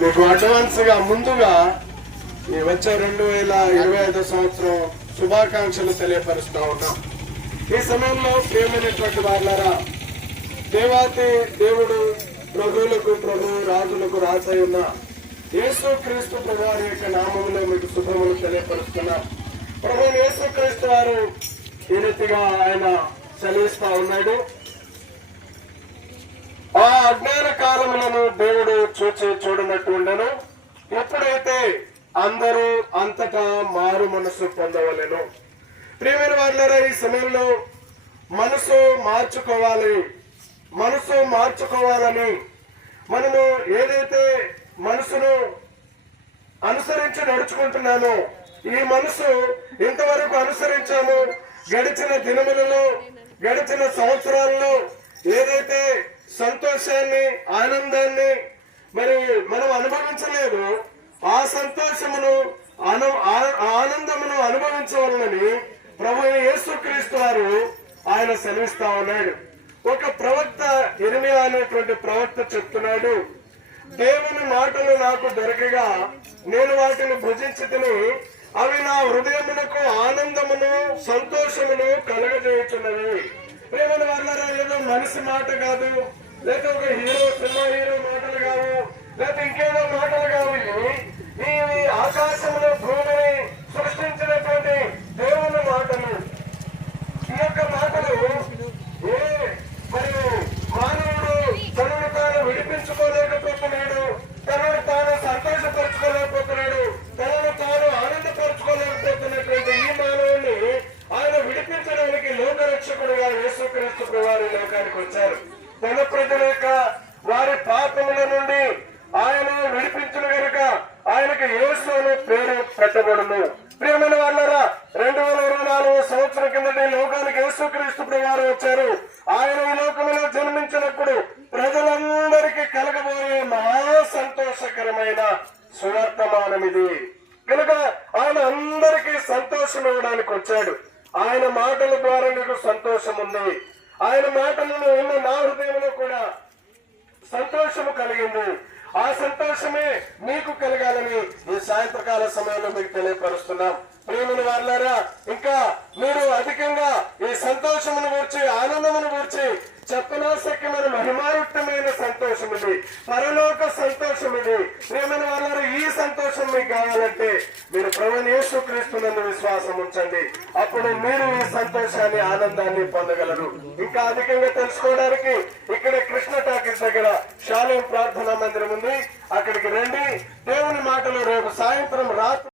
మీకు అడ్వాన్స్గా ముందుగా ఈ వచ్చే రెండు వేల ఇరవై ఐదో సంవత్సరం శుభాకాంక్షలు తెలియపరుస్తూ ఉన్నాం. ఈ సమయంలో ప్రేమైనటువంటి వాళ్ళారా దేవాతి దేవుడు ప్రభువులకు ప్రభు రాజులకు రాసై ఉన్న యేసు క్రీస్తు ప్రభువారి యొక్క నామంలో మీకు శుభములు తెలియపరుస్తున్నాం. ప్రభు యేసు క్రీస్తు వారు ఈ రీతిగా ఆయన సెలవిస్తా ఉన్నాడు. ఆ అజ్ఞాన కాలములను దేవుడు చూచి చూడనట్టు ఉండను. ఎప్పుడైతే అందరూ అంతటా మారు మనసు పొందవలేను. ప్రియమైన వాళ్ళారా ఈ సమయంలో మనసు మార్చుకోవాలి. మనసు మార్చుకోవాలని మనము ఏదైతే మనసును అనుసరించి నడుచుకుంటున్నామో ఈ మనసు ఇంతవరకు అనుసరించాము. గడిచిన దినములలో గడిచిన సంవత్సరాల్లో ఏదైతే సంతోషాన్ని ఆనందాన్ని మరి మనం అనుభవించలేదు. ఆ సంతోషమును అను- ఆ- ఆనందమును అనుభవించవలనని ప్రభు యేసుక్రీస్తు వారు ఆయన సెలవిస్తా ఉన్నాడు. ఒక ప్రవక్త ఇరిమియా అనేటువంటి ప్రవక్త చెప్తున్నాడు దేవుని మాటలు నాకు దొరకగా నేను వాటిని భుజించుకుని అవి నా హృదయమునకు ఆనందమును సంతోషమును కలగజేయుచున్నవి. ప్రేమల వల్ల ఏదో మనిషి మాట కాదు. లేకపోతే ఒక హీరో సినిమా హీరో మాటలు కావు. లేకపోతే ఇంకేదో మాటలు కావు ఇవి. ఈ ఆకాశమును భూమిని సృష్టించినటువంటి దేవుని మాటలు. ఈ యొక్క మాటలు ఏ మరియు మానవుడు తనను తాను విడిపించుకోలేకపోతున్నాడు తనను తాను సంతోషపరచుకోలేకపోతున్నాడు తనను తాను ఆనందపరచుకోలేకపోతున్నటువంటి ఈ మానవుని ఆయన విడిపించడానికి లోకరక్షకుడుగా యేసుక్రీస్తు వారి లోకానికి వచ్చారు. జన ప్రజల యొక్క వారి పాపముల నుండి ఆయన విడిపించిన గనుక ఆయనకు యేసు అనే పేరు పెట్టబడును. ప్రియమైన వాళ్ళరా రెండు వేల ఇరవై నాలుగు సంవత్సరం కిందట లోకానికి యేసుక్రీస్తు వారు వచ్చారు. ఆయన ఈ లోకంలో జన్మించినప్పుడు ప్రజలందరికీ కలగబోయే మహా సంతోషకరమైన సువర్తమానం ఇది. కనుక ఆయన అందరికీ సంతోషం ఇవ్వడానికి వచ్చాడు. ఆయన మాటల ద్వారా నీకు సంతోషం ఉంది. ఆయన మాటలను ఉన్న నా హృదయంలో కూడా సంతోషము కలిగింది. ఆ సంతోషమే మీకు కలగాలని ఈ సాయంత్రకాల సమయంలో మీకు తెలియపరుస్తున్నాం. ప్రేమను వాళ్ళారా ఇంకా మీరు అధికంగా ఈ సంతోషమును గూర్చి ఆనందమును గూర్చి చెప్పనాశక్యమైన మహిమాయుక్తమైన సంతోషం ఇది పరలోక సంతోషం ఇది ప్రేమని వాళ్ళారా ఈ సంతోషం మీకు కావాలంటే మీరు ప్రభుని యేసుక్రీస్తునందు విశ్వాసం ఉంచండి. అప్పుడు మీరు ఈ సంతోషాన్ని ఆనందాన్ని పొందగలరు. ఇంకా అధికంగా తెలుసుకోవడానికి ఇక్కడ కృష్ణ టాకీస్ దగ్గర శాలం ప్రార్థనా మందిరం ఉంది. అక్కడికి రండి. దేవుని మాటలు రేపు సాయంత్రం రాత్రి